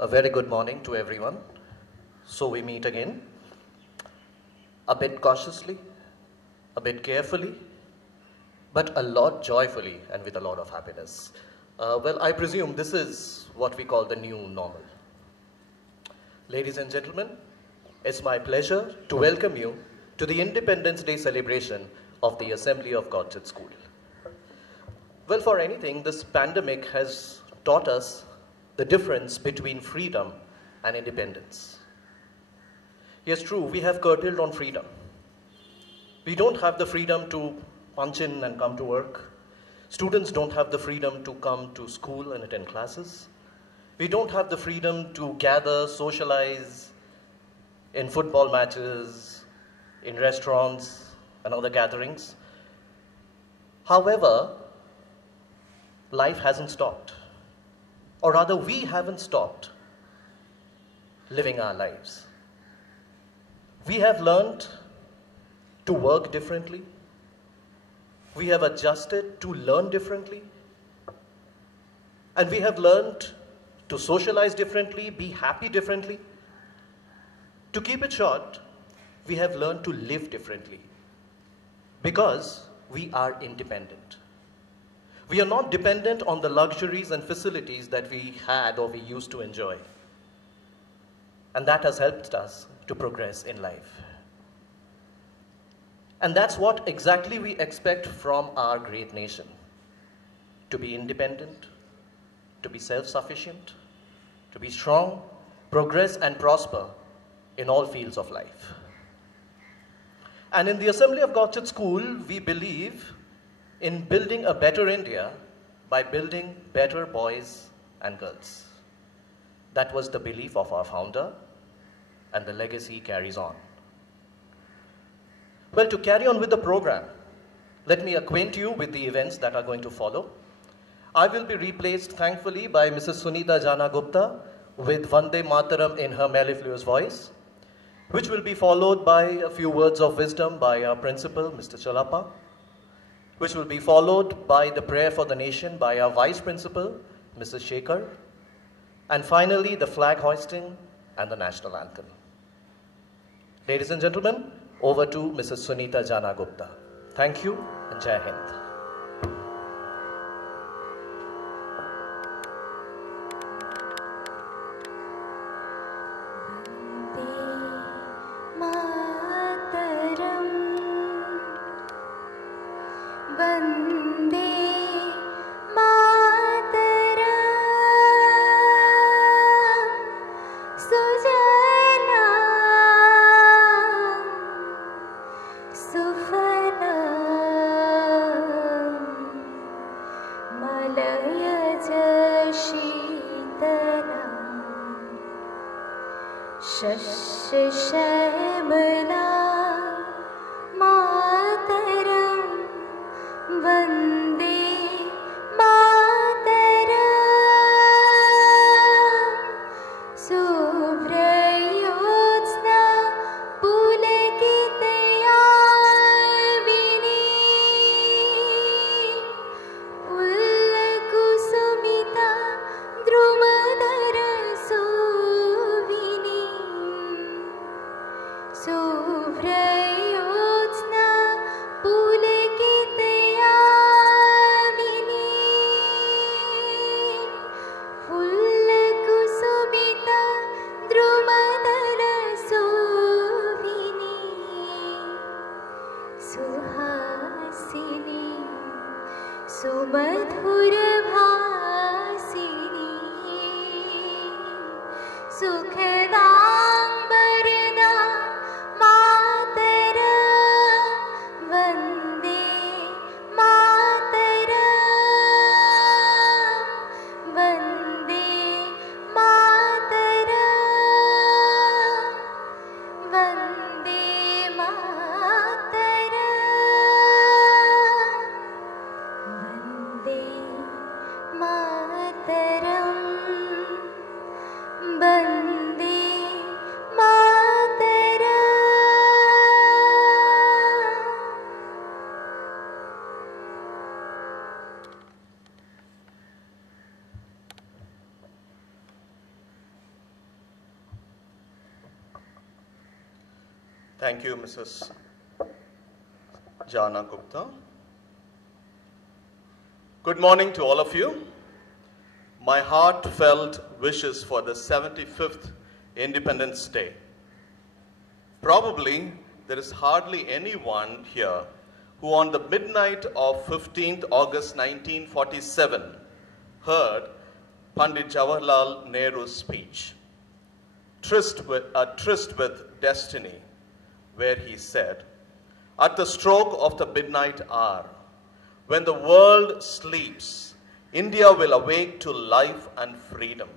A very good morning to everyone. So we meet again, a bit cautiously, a bit carefully, but a lot joyfully and with a lot of happiness. I presume this is what we call the new normal. Ladies and gentlemen, it's my pleasure to welcome you to the Independence Day celebration of the Assembly of God Church School. Well, for anything, this pandemic has taught us the difference between freedom and independence. Yes, true, we have curtailed on freedom. We don't have the freedom to punch in and come to work. Students don't have the freedom to come to school and attend classes. We don't have the freedom to gather, socialize in football matches, in restaurants, and other gatherings. However, life hasn't stopped. Or rather, we haven't stopped living our lives. We have learned to work differently. We have adjusted to learn differently. And we have learned to socialize differently, be happy differently. To keep it short, we have learned to live differently because we are independent. We are not dependent on the luxuries and facilities that we had or we used to enjoy. And that has helped us to progress in life. And that's what exactly we expect from our great nation. To be independent, to be self-sufficient, to be strong, progress and prosper in all fields of life. And in the Assembly of God Church School, we believe in building a better India by building better boys and girls. That was the belief of our founder, and the legacy carries on. Well, to carry on with the program, let me acquaint you with the events that are going to follow. I will be replaced, thankfully, by Mrs. Sunita Jana Gupta with Vande Mataram in her mellifluous voice, which will be followed by a few words of wisdom by our principal, Mr. Chalapa, which will be followed by the prayer for the nation by our vice principal, Mrs. Shekhar, and finally the flag hoisting and the national anthem. Ladies and gentlemen, over to Mrs. Sunita Jana Gupta. Thank you and Jai Hind. Vande Thank you, Mrs. Jana Gupta. Good morning to all of you. My heartfelt wishes for the 75th Independence Day. Probably there is hardly anyone here who on the midnight of 15th August 1947 heard Pandit Jawaharlal Nehru's speech, Tryst with Destiny, where he said, "At the stroke of the midnight hour, when the world sleeps, India will awake to life and freedom.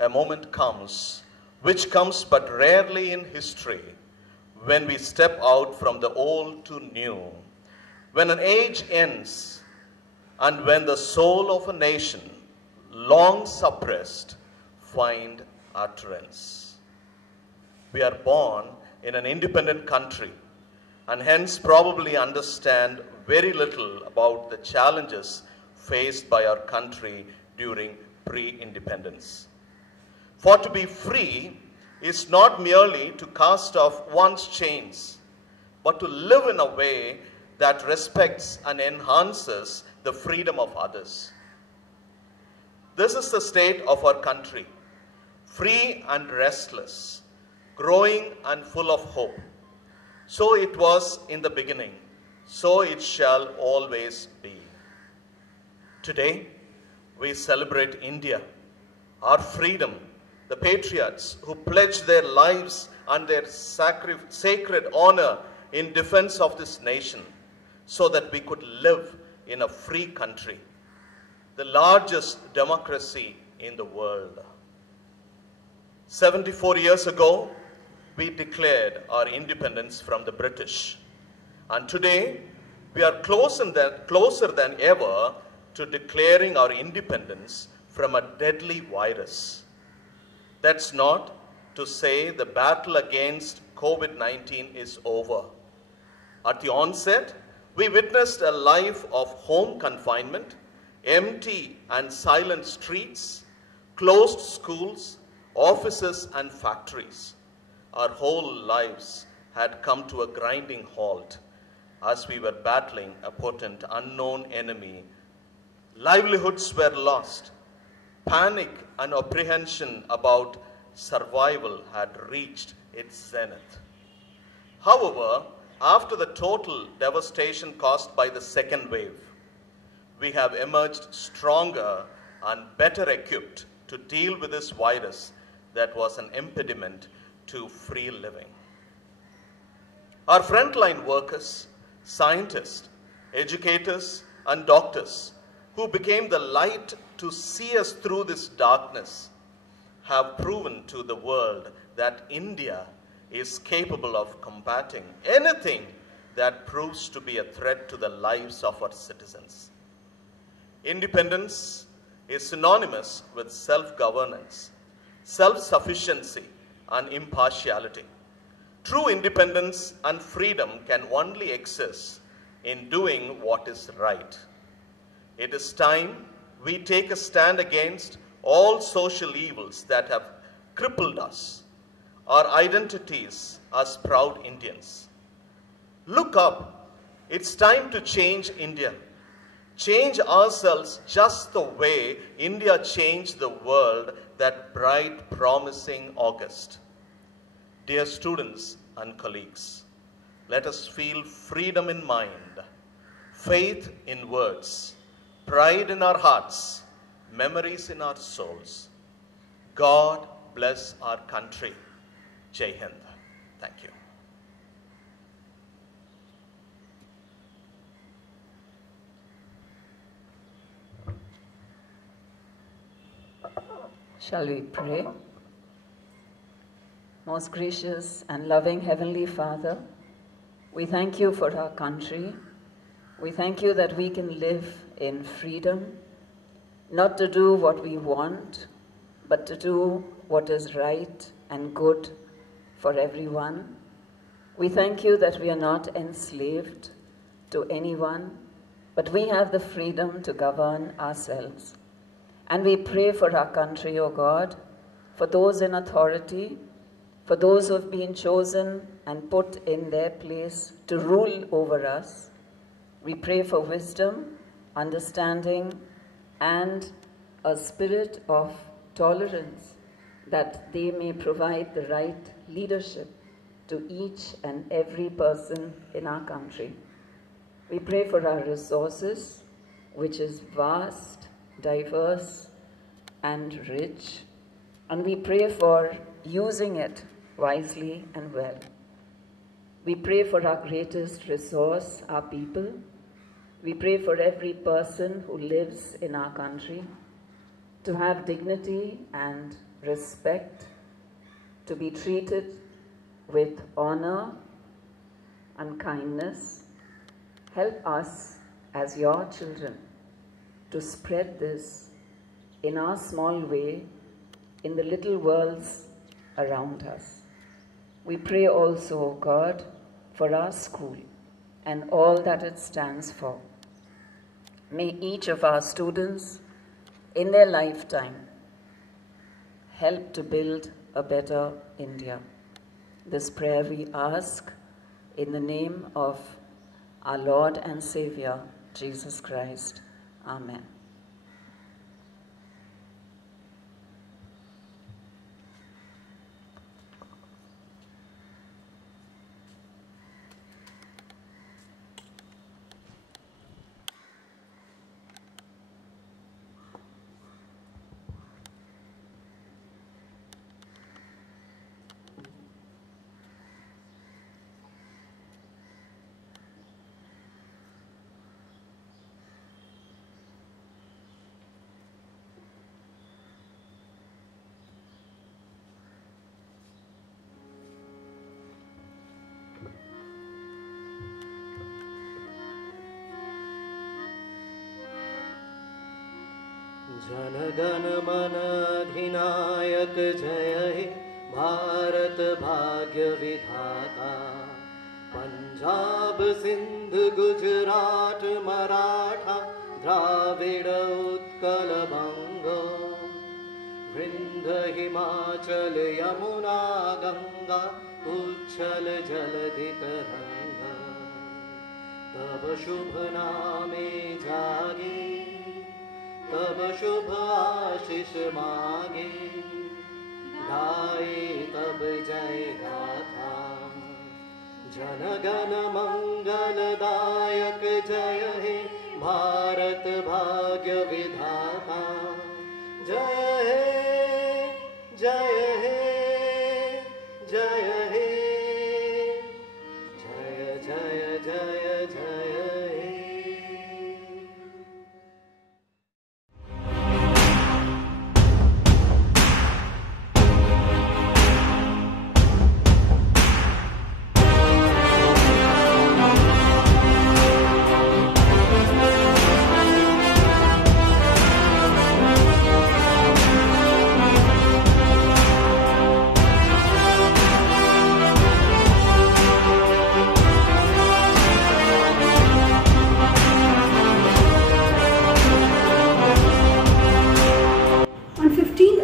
A moment comes, which comes but rarely in history, when we step out from the old to new, when an age ends, and when the soul of a nation, long suppressed, find utterance." We are born in an independent country, and hence probably understand very little about the challenges faced by our country during pre-independence. For to be free is not merely to cast off one's chains, but to live in a way that respects and enhances the freedom of others. This is the state of our country, free and restless, growing and full of hope. So it was in the beginning, so it shall always be. Today, we celebrate India, our freedom, the patriots who pledged their lives and their sacred honor in defense of this nation so that we could live in a free country, the largest democracy in the world. 74 years ago, we declared our independence from the British. And today, we are closer than ever to declaring our independence from a deadly virus. That's not to say the battle against COVID-19 is over. At the onset, we witnessed a life of home confinement, empty and silent streets, closed schools, offices and factories. Our whole lives had come to a grinding halt as we were battling a potent unknown enemy. Livelihoods were lost. Panic and apprehension about survival had reached its zenith. However, after the total devastation caused by the second wave, we have emerged stronger and better equipped to deal with this virus that was an impediment to free living. Our frontline workers, scientists, educators, and doctors who became the light to see us through this darkness have proven to the world that India is capable of combating anything that proves to be a threat to the lives of our citizens. Independence is synonymous with self-governance, self-sufficiency, and impartiality. True independence and freedom can only exist in doing what is right. It is time we take a stand against all social evils that have crippled us, our identities as proud Indians. Look up. It's time to change India. Change ourselves just the way India changed the world that bright, promising August. Dear students and colleagues, let us feel freedom in mind, faith in words, pride in our hearts, memories in our souls. God bless our country. Jai Hind. Thank you. Shall we pray? Most gracious and loving Heavenly Father, we thank you for our country. We thank you that we can live in freedom, not to do what we want, but to do what is right and good for everyone. We thank you that we are not enslaved to anyone, but we have the freedom to govern ourselves. And we pray for our country, O God, for those in authority, for those who have been chosen and put in their place to rule over us. We pray for wisdom, understanding, and a spirit of tolerance, that they may provide the right leadership to each and every person in our country. We pray for our resources, which is vast, diverse, and rich, and we pray for using it wisely and well. We pray for our greatest resource, our people. We pray for every person who lives in our country to have dignity and respect, to be treated with honor and kindness. Help us as your children to spread this in our small way in the little worlds around us. We pray also, O God, for our school and all that it stands for. May each of our students in their lifetime help to build a better India. This prayer we ask in the name of our Lord and Savior, Jesus Christ. Amen. जनगण मन अधिनायक जय हे भारत भाग्य विधाता। पंजाब सिंध गुजरात मराठा द्राविड़ उत्कल बंग, विंध्य हिमाचल यमुना गंगा उच्छल जलधि तरंग। तब शुभ नामे जागे, तब शुभ आशीष मांगे, गाए तब जय गाथा। जनगण मंगलदायक जय हे भारत भाग्य विधाता। जय हे जय हे जय हे, जय जय जय जय हे।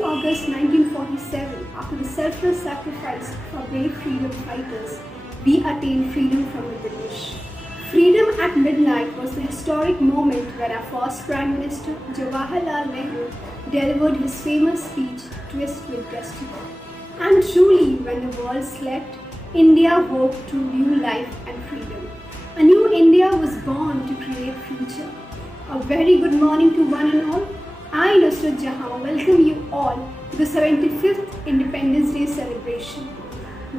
August 1947, after the selfless sacrifice of our brave freedom fighters, we attained freedom from the British. Freedom at midnight was the historic moment when our first Prime Minister, Jawaharlal Nehru, delivered his famous speech, Twist with Destiny. And truly, when the world slept, India woke to new life and freedom. A new India was born to create future. A very good morning to one and all. I, Nusrat Jahan, welcome you all to the 75th Independence Day celebration.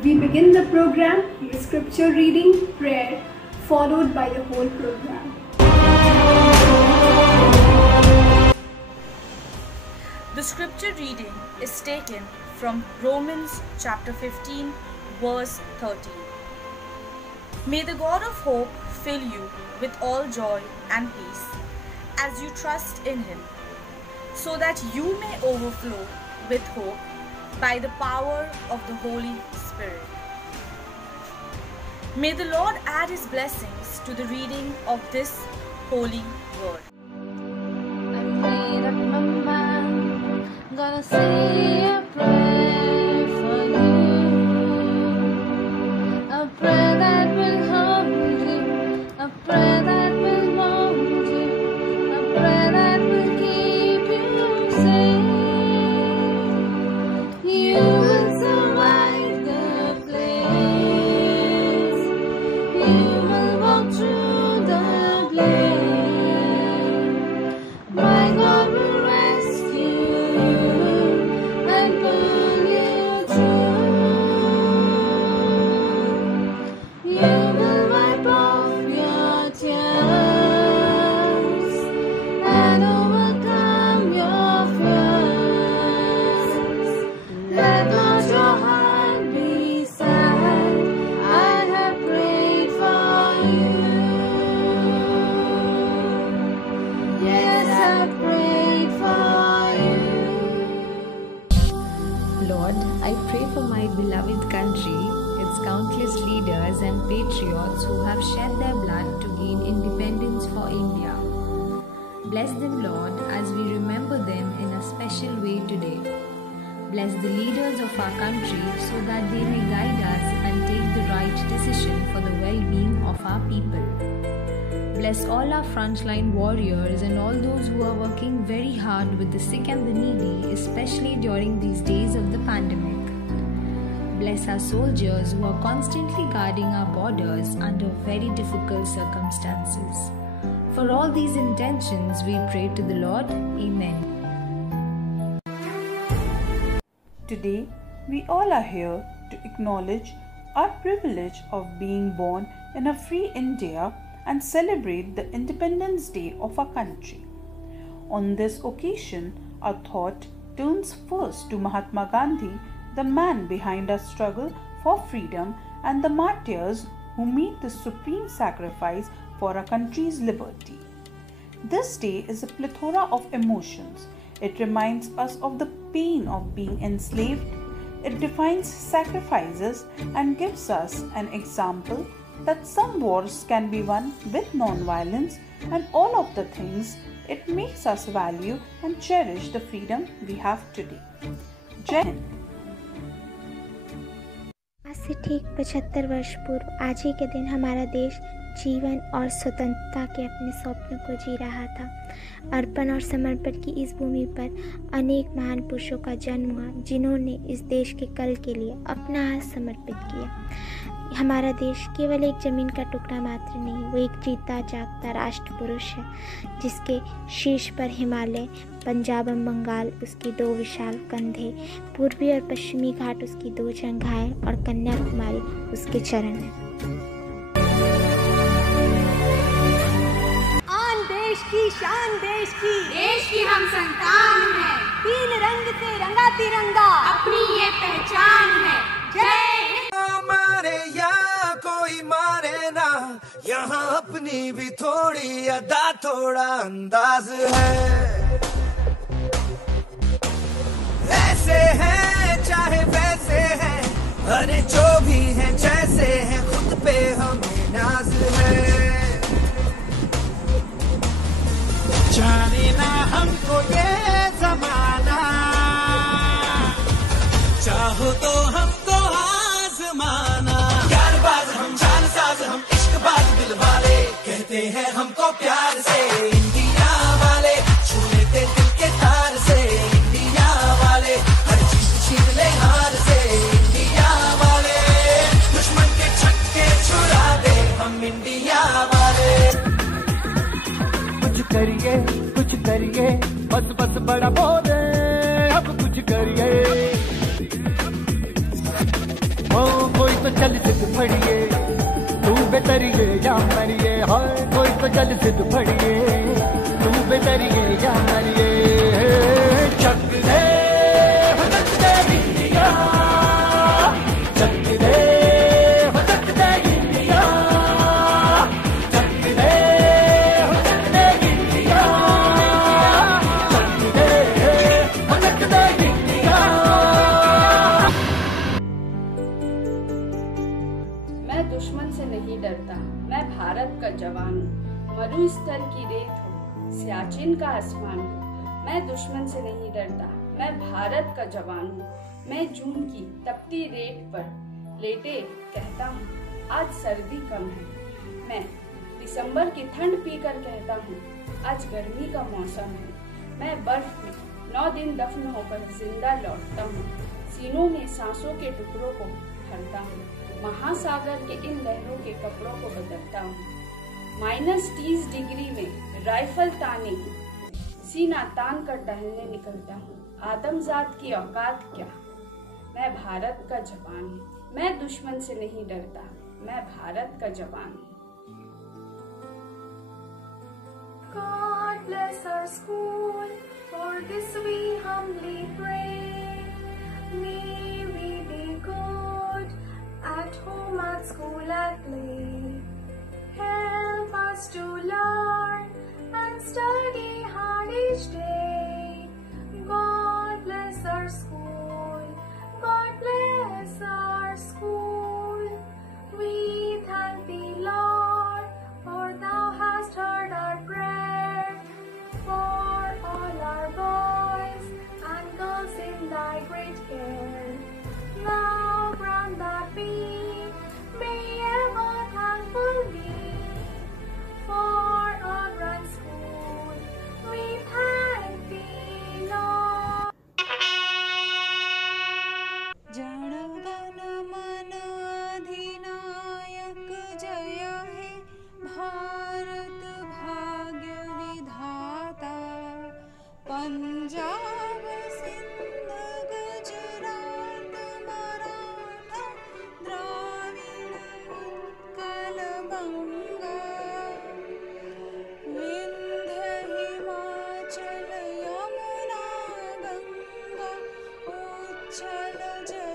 We begin the program with scripture reading, prayer, followed by the whole program. The scripture reading is taken from Romans chapter 15, verse 13. May the God of hope fill you with all joy and peace as you trust in Him, so that you may overflow with hope by the power of the Holy Spirit. May the Lord add His blessings to the reading of this holy word. I made up my mind, gonna say a prayer for you. Let not your heart be sad. I have prayed for you. Yes, I've prayed for you. Lord, I pray for my beloved country, its countless leaders and patriots who have shed their blood to gain independence for India. Bless them, Lord, as we remember them in a special way today. Bless the leaders of our country so that they may guide us and take the right decision for the well-being of our people. Bless all our frontline warriors and all those who are working very hard with the sick and the needy, especially during these days of the pandemic. Bless our soldiers who are constantly guarding our borders under very difficult circumstances. For all these intentions, we pray to the Lord. Amen. Today, we all are here to acknowledge our privilege of being born in a free India and celebrate the Independence Day of our country. On this occasion, our thought turns first to Mahatma Gandhi, the man behind our struggle for freedom, and the martyrs who made the supreme sacrifice for our country's liberty. This day is a plethora of emotions. It reminds us of the pain of being enslaved. It defines sacrifices and gives us an example that some wars can be won with non-violence, and all of the things it makes us value and cherish the freedom we have today. Jai Hind. आज से ठीक 75 वर्ष पूर्व आज ही के दिन हमारा देश जीवन और स्वतंत्रता के अपने स्वप्न को जी रहा था। अर्पण और समर्पण की इस भूमि पर अनेक महान पुरुषों का जन्म हुआ, जिन्होंने इस देश के कल के लिए अपना हाथ समर्पित किया। हमारा देश केवल एक ज़मीन का टुकड़ा मात्र नहीं, वो एक जीता जागता राष्ट्र पुरुष है, जिसके शीर्ष पर हिमालय, पंजाब और बंगाल उसकी 2 विशाल कंधे, पूर्वी और पश्चिमी घाट उसकी 2 जंघाएं और कन्याकुमारी उसके चरण हैं। आन देश की शान देश की हम संतान हैं। 3 रंग से रंगा तिरंगा अपनी ये पहचान है। जय मारे या कोई मारे ना, यहाँ अपनी भी थोड़ी अदा थोड़ा अंदाज है। ऐसे हैं चाहे वैसे हैं, अरे जो भी हैं जैसे हैं, खुद पे हमें नाज है। जाने ना हमको ये जमाना, चाहो तो हमको आजमाना। प्यारबाज हम, जानसाज हम, इश्कबाज दिल वाले, कहते हैं हमको प्यार से इंडिया वाले, छू लेते दिल के तार से इंडिया वाले, हर चीज छीन ले हार से इंडिया वाले, दुश्मन के छक्के छुड़ा दे हम इंडिया वाले। कुछ करिए बस बस बड़ा बोले, अब कुछ करिए। ओ कोई तो चल सिद्ध फड़िए, तू बेतरिए या मरिए। हाय कोई तो चल सिद्ध फड़िए, तू बेतरिए या मरिए। चक दे चक दे इंडिया, चक दे चक दे इंडिया, चक दे चक दे इंडिया, चक दे इंडिया। मैं दुश्मन से नहीं डरता, मैं भारत का जवान हूँ। मरुस्थल की रेत हूँ, सियाचिन का आसमान हूँ। मैं दुश्मन से नहीं डरता, मैं भारत का जवान हूँ। मैं जून की तपती रेत पर लेटे कहता हूँ, आज सर्दी कम है। मैं दिसंबर की ठंड पीकर कहता हूँ, आज गर्मी का मौसम है। मैं बर्फ में 9 दिन दफन होकर जिंदा लौटता हूँ। सीनों में सांसों के टुकड़ों को भरता हूँ, महासागर के इन लहरों के कपड़ों को बदलता हूँ। -30 डिग्री में राइफल ताने सीना तान कर टहलने निकलता हूँ। आदमजात की औकात क्या, मैं भारत का जवान हूँ। मैं दुश्मन से नहीं डरता, मैं भारत का जवान हूँ। God bless our school, for this we humbly pray. May मानो जय